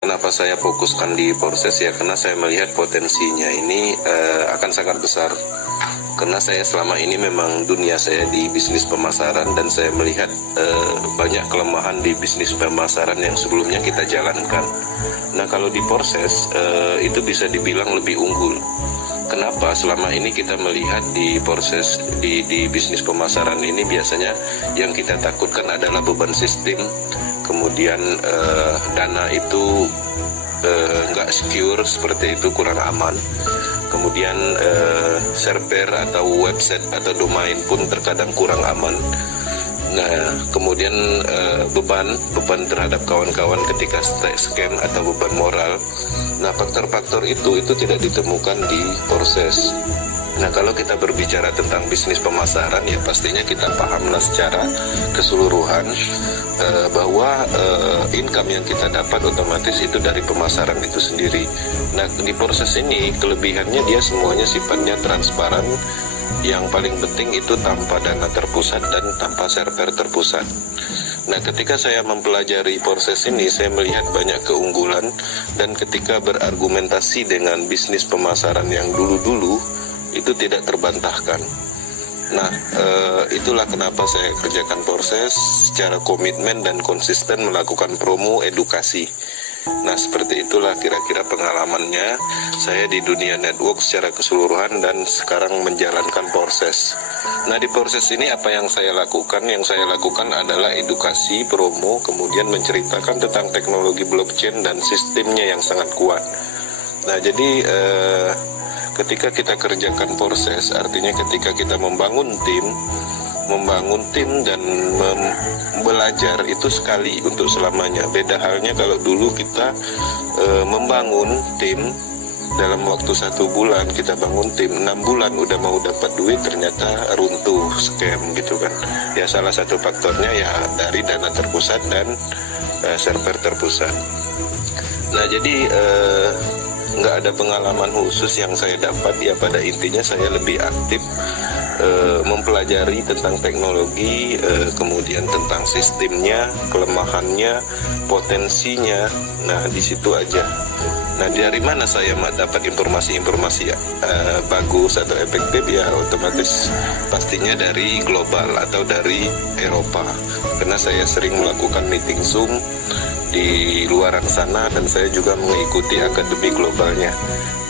Kenapa saya fokuskan di proses ya, karena saya melihat potensinya ini akan sangat besar. Karena saya selama ini memang dunia saya di bisnis pemasaran, dan saya melihat banyak kelemahan di bisnis pemasaran yang sebelumnya kita jalankan. Nah, kalau di proses itu bisa dibilang lebih unggul. Kenapa? Selama ini kita melihat di proses di bisnis pemasaran ini biasanya yang kita takutkan adalah beban sistem, kemudian dana itu nggak secure, seperti itu, kurang aman. Kemudian server atau website atau domain pun terkadang kurang aman. Nah, kemudian beban terhadap kawan-kawan ketika scam atau beban moral. Nah, faktor-faktor itu tidak ditemukan di proses. Nah, kalau kita berbicara tentang bisnis pemasaran ya pastinya kita pahamlah secara keseluruhan bahwa income yang kita dapat otomatis itu dari pemasaran itu sendiri. Nah, di proses ini kelebihannya dia semuanya sifatnya transparan. Yang paling penting itu tanpa dana terpusat dan tanpa server terpusat. Nah, ketika saya mempelajari proses ini, saya melihat banyak keunggulan, dan ketika berargumentasi dengan bisnis pemasaran yang dulu-dulu, itu tidak terbantahkan. Nah, itulah kenapa saya kerjakan proses secara komitmen dan konsisten melakukan promo edukasi. Nah, seperti itulah kira-kira pengalamannya saya di dunia network secara keseluruhan dan sekarang menjalankan proses. Nah, di proses ini apa yang saya lakukan? Yang saya lakukan adalah edukasi, promo, kemudian menceritakan tentang teknologi blockchain dan sistemnya yang sangat kuat. Nah, jadi ketika kita kerjakan proses, artinya ketika kita membangun tim dan belajar itu sekali untuk selamanya. Beda halnya kalau dulu kita membangun tim dalam waktu 1 bulan, kita bangun tim 6 bulan udah mau dapat duit, ternyata runtuh, scam gitu kan. Ya, salah satu faktornya ya dari dana terpusat dan server terpusat. Nah, jadi nggak ada pengalaman khusus yang saya dapat, ya pada intinya saya lebih aktif mempelajari tentang teknologi, kemudian tentang sistemnya, kelemahannya, potensinya. Nah, di situ aja. Nah, dari mana saya dapat informasi-informasi bagus atau efektif? Ya otomatis pastinya dari global atau dari Eropa, karena saya sering melakukan meeting Zoom di luaran sana, dan saya juga mengikuti akademi globalnya,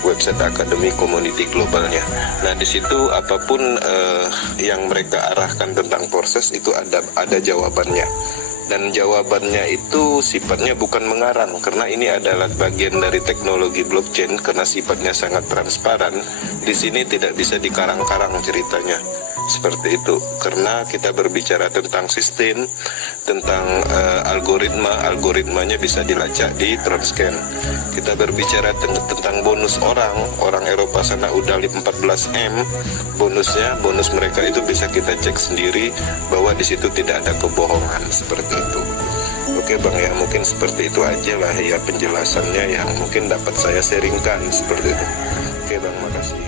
website akademi community globalnya. Nah, di situ apapun yang mereka arahkan tentang proses itu ada jawabannya, dan jawabannya itu sifatnya bukan mengarang, karena ini adalah bagian dari teknologi blockchain. Karena sifatnya sangat transparan, di sini tidak bisa dikarang-karang ceritanya. Seperti itu, karena kita berbicara tentang sistem, tentang algoritmanya bisa dilacak di Transcan. Kita berbicara tentang bonus orang Eropa sana udah 14M bonus mereka itu bisa kita cek sendiri bahwa di situ tidak ada kebohongan, seperti itu. Oke Bang, ya mungkin seperti itu aja lah ya penjelasannya yang mungkin dapat saya sharingkan, seperti itu. Oke Bang, makasih.